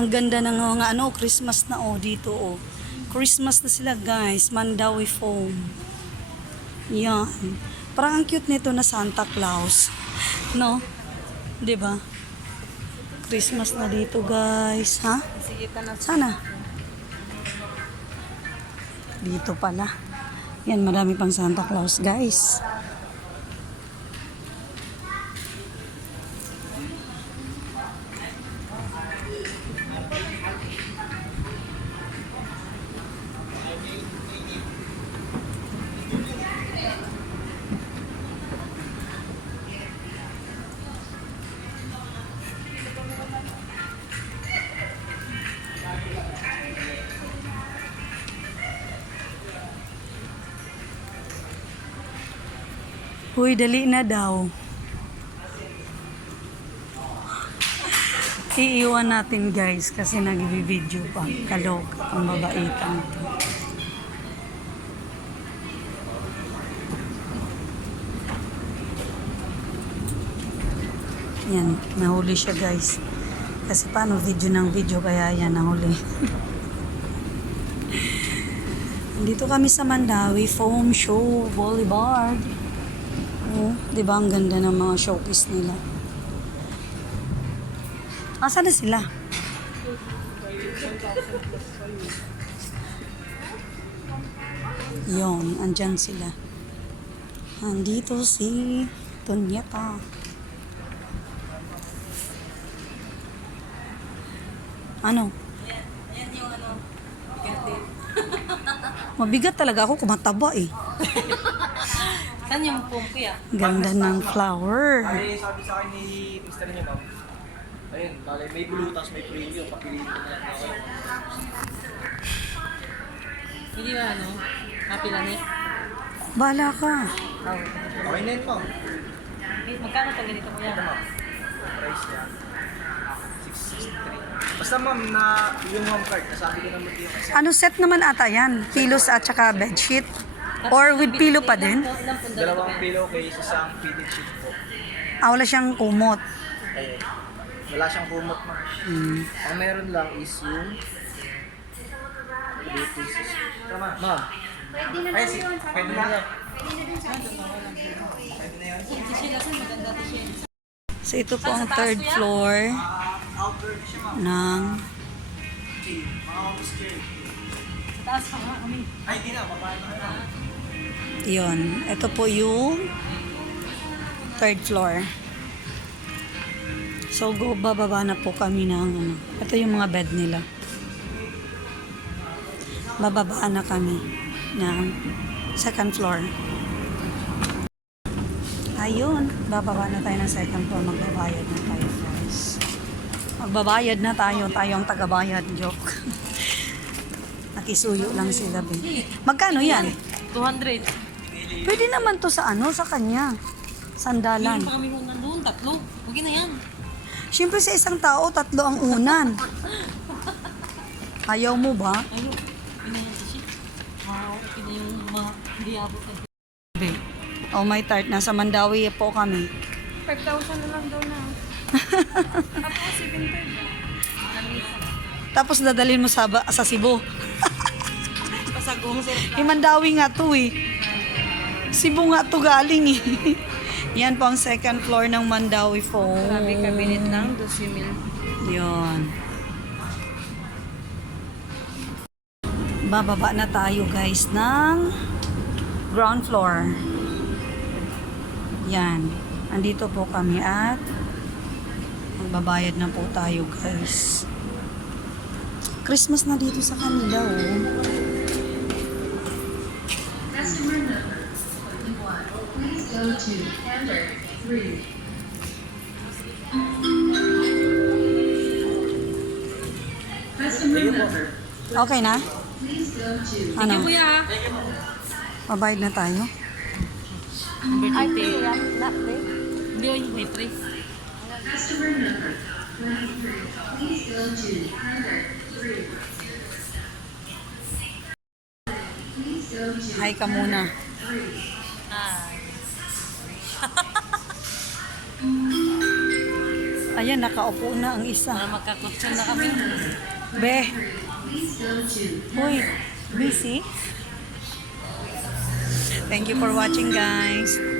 Ang ganda ng mga Christmas na dito Christmas na sila guys, Mandawi Foam. Yan. Parang ang cute nito na Santa Claus. No? 'Di ba? Christmas na dito guys, ha? Sana. Dito pala. Yan, marami pang Santa Claus guys. Uy, dali na daw. Iiwan natin guys kasi nag-video pa. Kalok ang babaitan ito. Yan, nahuli siya guys. Kasi paano video ng video kaya yan nahuli. Dito kami sa Mandawi Foam Show Boulevard. Oh, 'di ba ang ganda ng mga showcase nila? Asa na sila? Yon, andyan sila. Andito si Tonyeta. Ano? Yan yung bigat. Mabigat talaga ako kumataba Saan yung pump kuya? Ganda ng flower. Ay, sabi sa akin ni Mr. niyo, ma'am. Ayun, bale, may bulutas, may premium. Papiliin ko na lang ako. Hindi ba mapila ni? Bala ka. Okay na yun, ma'am. Magkano to ganito kuya? Ito, ma'am. Price niya, 663. Basta, ma'am, na yung ma'am card, nasabi ko naman yung isa. Ano set naman ata yan? Pillows at saka bedsheet? Or with pillow pa din? Dalawang pillow case, isang fitted sheet po. Wala siyang kumot. Ayun. Wala siyang kumot, ma'am. Ang meron lang is yung 3 pieces. Tama, ma'am. Pwede na lang yun. Pwede na lang. Pwede na din sa akin. Pwede na yan. So ito po ang third floor Outdoor siya, ma'am. ng Mga office care. Sa taas pa nga kami. Ay, di na. Babae na kayo. yon. Ito po yung third floor. So bababa na po kami ng ito yung mga bed nila. Bababa na kami ng second floor. Ayun, bababa na tayo ng second floor. Magbabayad na tayo guys. Magbabayad na tayo. Tayo ang tagabayad. Joke. Nakisuyo lang sila. Magkano yan? 200. Pwede naman to sa sa kanya. Sandalan. Hindi pa kami nandun, 3. Huwag na yan. Siyempre sa isang tao, 3 ang unan. Ayaw mo ba? Ayun. Pinayan si Shit. Wow. Pina yung mga hindi abot na. Oh, my tart. Nasa Mandawi po kami. 5,000 na lang daw na. Tapos 7,500. Tapos dadalhin mo sa Cebu. Pasagong sir. Mandawi nga to Cebu nga to galing Yan po ang second floor ng Mandawi Foam. Grabe, cabinet lang. 12,000. Yun. Bababa na tayo guys ng ground floor. Yan. Andito po kami at magbabayad na po tayo guys. Christmas na dito sa kanila Customer number 41. Please go to counter 3. Customer number. Okay na? Please go to Ano? Kuya. Babayad na tayo? Ay, free yan. Not free. Hindi yun, may free. customer number 23. Please go to counter 3. Please go to Hi ka muna. 3. Ah. Ayan, nakaupo na ang isa. Para magkakutsyon na kami. Be, Please go to uy, busy? Thank you for watching, guys.